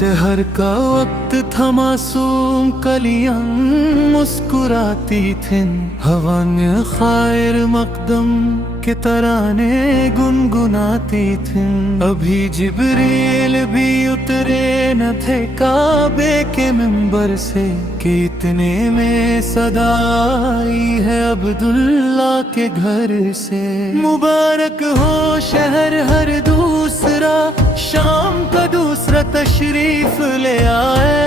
शहर का वक्त था मासूम, कलियां मुस्कुराती थीं, हवा में खैर मकदम के तराने गुनगुनाती थीं। अभी जिब्रील भी उतरे न थे काबे के मिंबर से कि इतने में सदा आई है अब्दुल्ला के घर से। मुबारक हो शहर हर दूसरा, शाम का दूसरा तशरीफ ले आए।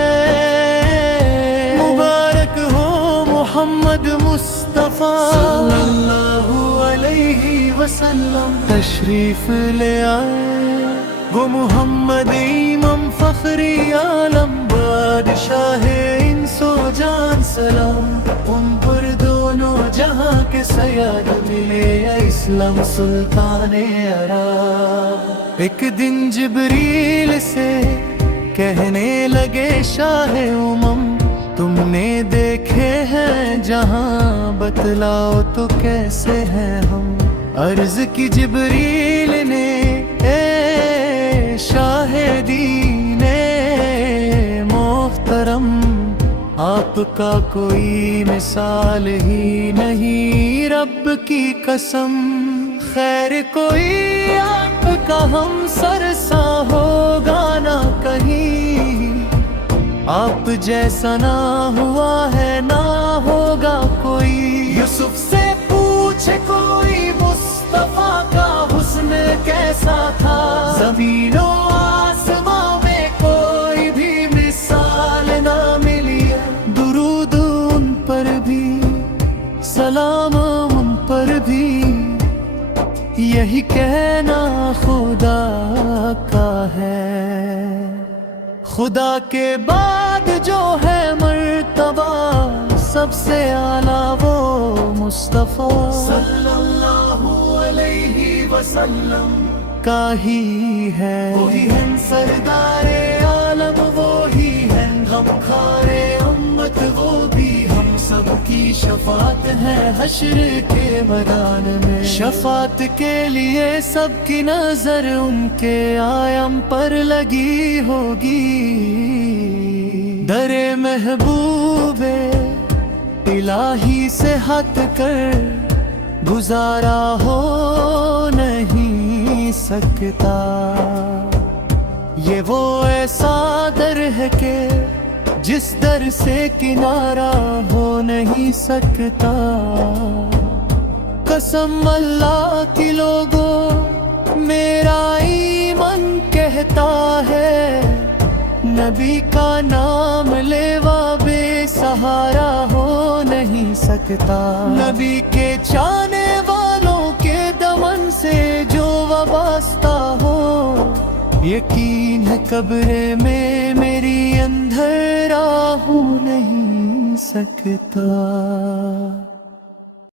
मुबारक हो मोहम्मद मुस्तफा सल्लल्लाहु अलैहि वसल्लम तशरीफ ले आए। वो मोहम्मद इमाम फखरी आलम, बादशाह इंसो जान सलाम, उन पर दोनों जहां के सयाद मिले इस्लाम सुल्ताने अरब। एक दिन जिब्रील से कहने लगे शाह उमम, तुमने देखे हैं जहां, बतलाओ तो कैसे हैं हम। अर्ज की जिब्रील ने ए शाहिदीने मोहतरम, आपका कोई मिसाल ही नहीं रब की कसम। खैर कोई आपका हम सरसा होगा ना कहीं, आप जैसा ना हुआ है ना होगा कोई। यूसुफ से पूछे कोई मुस्तफा का हुस्न कैसा था, ज़मीनो आसमां में कोई भी मिसाल ना मिली। दुरूद उन पर भी, सलाम उन पर भी, यही कहना खुदा का है। खुदा के बाद जो है मर्तबा, सबसे आला वो मुस्तफा सल्लल्लाहु अलैहि वसल्लम का ही है। वही है सरदारे आलम, वो ही है गमखारे उम्मत, वो भी हम सब की शफात है हश्र के मैदान में। शफात के लिए सबकी नजर उनके आयम पर लगी होगी। दरे महबूबे इलाही से हट कर गुजारा हो नहीं सकता। ये वो ऐसा दर है कि जिस दर से किनारा हो नहीं सकता। कसम अल्लाह की लोगों मेरा ईमान कहता है, नबी का नाम लेवा बेसहारा हो नहीं सकता। नबी के चाहने वालों के दमन से जो वाबस्ता हो, यकीन है कब्र में मेरी अंधेरा हो नहीं सकता।